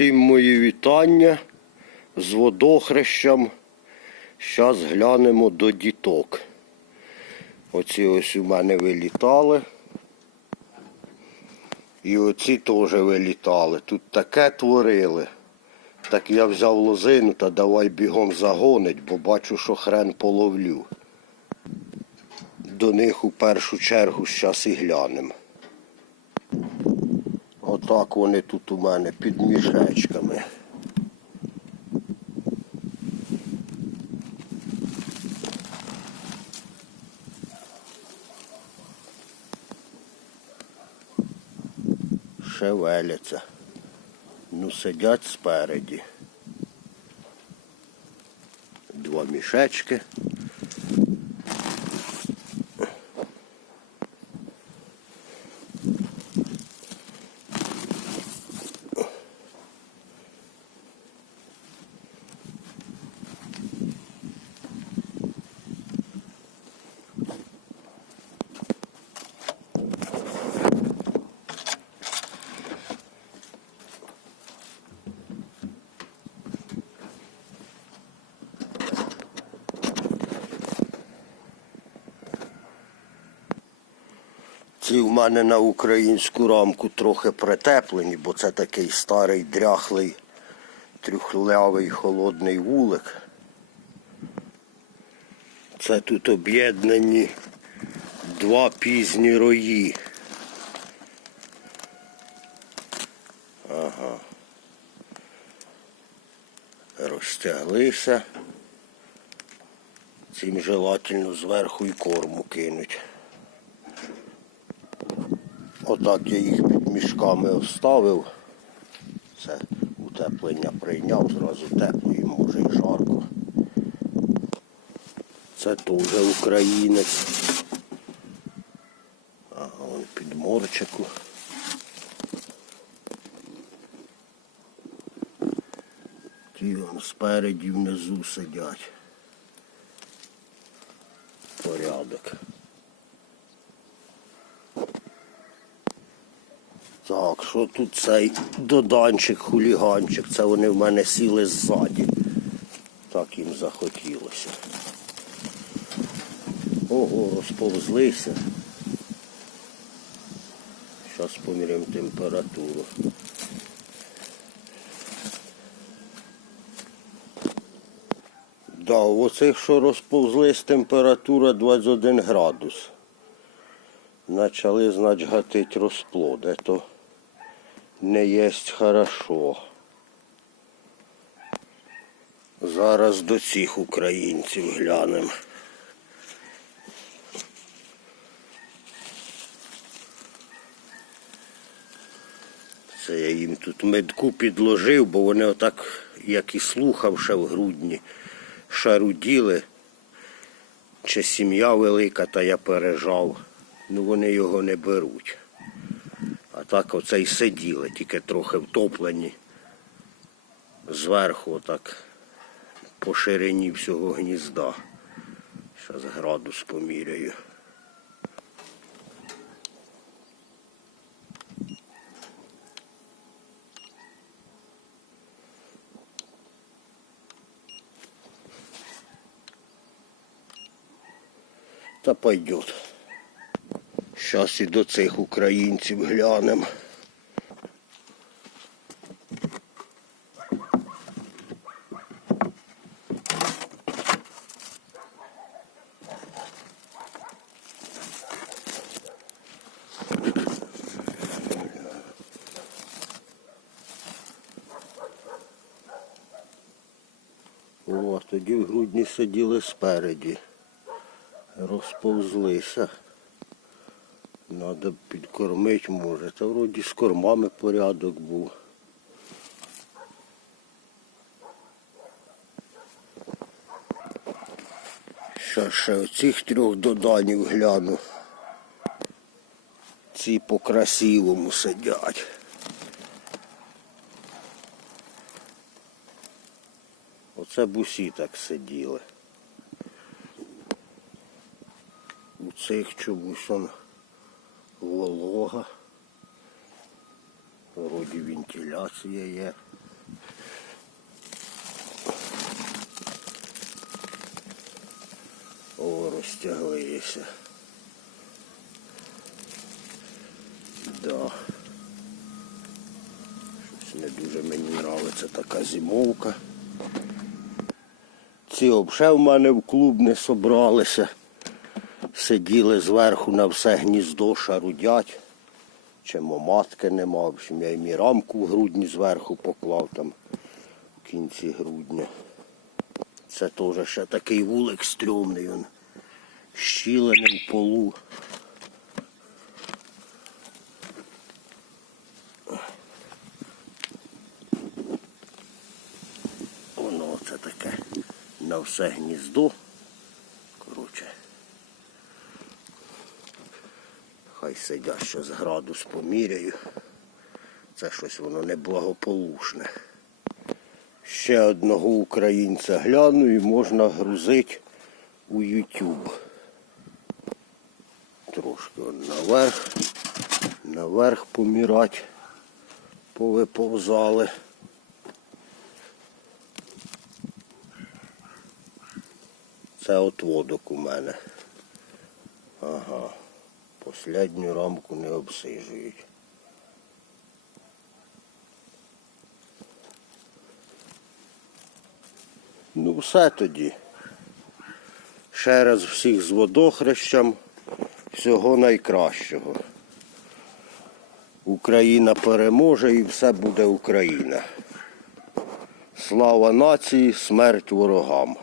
Всім мої вітання з водохрещем. Зараз глянемо до діток. Оці ось у мене вилітали. І оці теж вилітали. Тут таке творили. Так я взяв лозину та давай бігом загонить, бо бачу, що хрен половлю. До них у першу чергу зараз і глянемо. Отак вони тут у мене під мішечками. Шевеляться. Ну, сидять спереді. Два мішечки. В мене на українську рамку трохи притеплені, бо це такий старий дряхлий, трюхлявий холодний вулик. Це тут об'єднані два пізні рої. Ага. Розтяглися. Цим желательно зверху і корму кинуть. Отак я їх під мішками оставив. Це утеплення прийняв, зразу тепло і може і жарко. Це теж українець. Ага, он під морчику. Ті вон спереді внизу сидять. Порядок. Так, що тут цей доданчик, хуліганчик, це вони в мене сіли ззаді. Так їм захотілося. Ого, розповзлися. Зараз поміряємо температуру. Да, у оцих, що розповзлись, температура 21 градус. Начали, значить, гатить розплоди, то не єсть хорошо. Зараз до цих українців глянемо. Це я їм тут медку підложив, бо вони отак, як і слухав ще в грудні, шаруділи. Чи сім'я велика, та я пережав. Ну вони його не беруть. А так оце й сиділи, тільки трохи втоплені. Зверху отак по ширині всього гнізда. Зараз градус поміряю. Та пойдет. Щас і до цих українців глянемо. О, тоді в грудні сиділи спереді. Розповзлися. Надо підкормити може. Та вроді з кормами порядок був. Що ще оцих трьох доданів гляну. Ці по красивому сидять. Оце бусі так сиділи. У цих чомусь он волога. Вроді вентиляція є. О, розтяглися. Да. Щось не дуже мені нравиться така зимовка. Ці обше в мене в клуб не собралися. Сиділи зверху на все гніздо, шарудять. Чому матки нема. В общем, я їм і рамку в грудні зверху поклав там в кінці грудня. Це теж ще такий вулик стрьомний. Он. Щілений в полу. Воно це таке на все гніздо. Сидять, що з градус поміряю. Це щось воно неблагополучне. Ще одного українця гляну і можна грузити у YouTube. Трошки наверх, наверх помірати, повиповзали. Це отводок у мене. Ага. Последню рамку не обсижують. Ну, все тоді. Ще раз всіх з водохрещем. Всього найкращого. Україна переможе і все буде Україна. Слава нації, смерть ворогам.